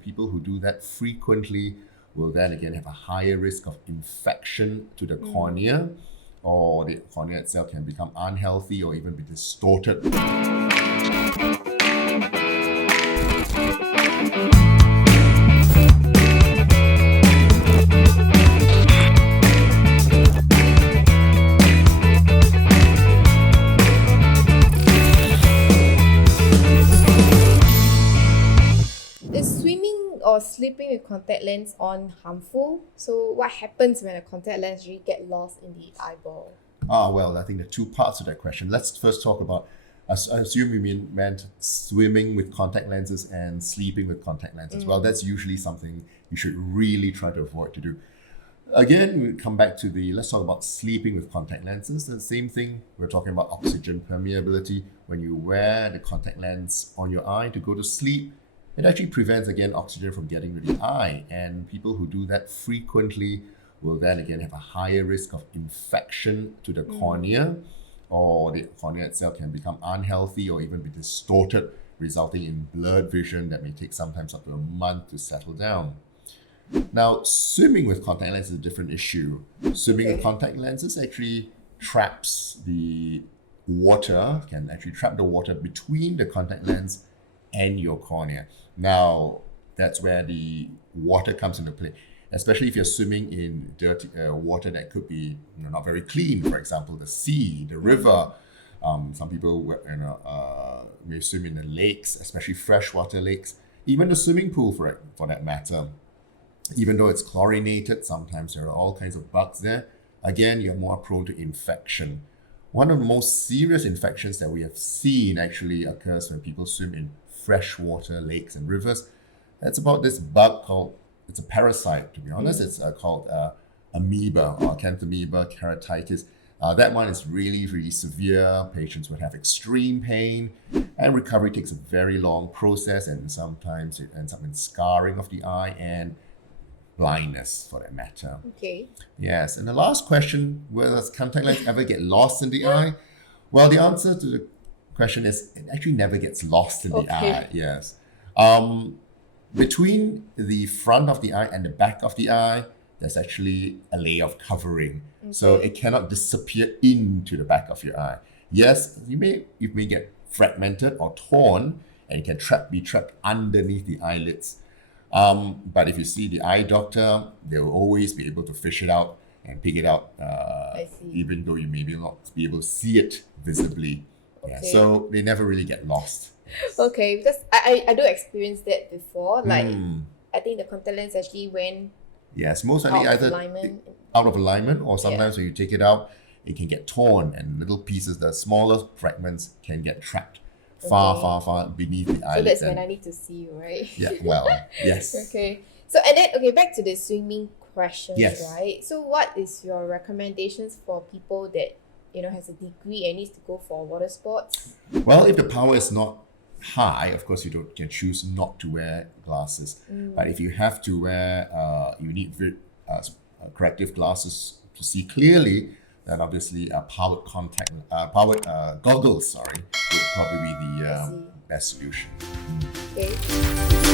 and people who do that frequently will then again have a higher risk of infection to the cornea, or the cornea itself can become unhealthy or even be distorted. Or sleeping with contact lens on harmful? So what happens when a contact lens really get lost in the eyeball? Well, I think there are two parts to that question. Let's first talk about, I assume you meant swimming with contact lenses and sleeping with contact lenses. Well, that's usually something you should really try to avoid to do. Again, we come back to let's talk about sleeping with contact lenses. The same thing, we're talking about oxygen permeability. When you wear the contact lens on your eye to go to sleep, it actually prevents, again, oxygen from getting to the eye. And people who do that frequently will then again have a higher risk of infection to the cornea, or the cornea itself can become unhealthy or even be distorted, resulting in blurred vision that may take sometimes up to a month to settle down. Now, swimming with contact lenses is a different issue. Swimming with contact lenses actually traps the water, can actually trap the water between the contact lens and your cornea. Now, that's where the water comes into play, especially if you're swimming in dirty water that could be not very clean. For example, the sea, the river. Some people may swim in the lakes, especially freshwater lakes, even the swimming pool for that matter. Even though it's chlorinated, sometimes there are all kinds of bugs there. Again, you're more prone to infection. One of the most serious infections that we have seen actually occurs when people swim in freshwater lakes and rivers. It's about this bug called, it's a parasite, to be honest. It's called amoeba or acanthamoeba keratitis. That one is really, really severe. Patients would have extreme pain, and recovery takes a very long process, and sometimes it ends up in scarring of the eye and blindness, for that matter. Okay. Yes, and the last question, will does contact lens ever get lost in the eye? Well, the answer to the question is it actually never gets lost in the eye. Yes. Between the front of the eye and the back of the eye, there's actually a layer of covering. So it cannot disappear into the back of your eye. Yes, you may get fragmented or torn, and it can be trapped underneath the eyelids. But if you see the eye doctor, they will always be able to fish it out and pick it out, even though you may not be able to see it visibly. Yeah, so they never really get lost. Okay, because I do experience that before. Like, I think the contact lens actually went most likely either out of alignment, or sometimes when you take it out, it can get torn, and little pieces, the smaller fragments, can get trapped far beneath the eyelid. So that's when I need to see you, right? Yeah, well, yes. Okay. So, and then, back to the swimming questions, right? So what is your recommendations for people that, has a degree and needs to go for water sports? Well, if the power is not high, of course you can choose not to wear glasses. But if you have to wear, you need corrective glasses to see clearly, then obviously powered goggles, would probably be the best solution. Okay.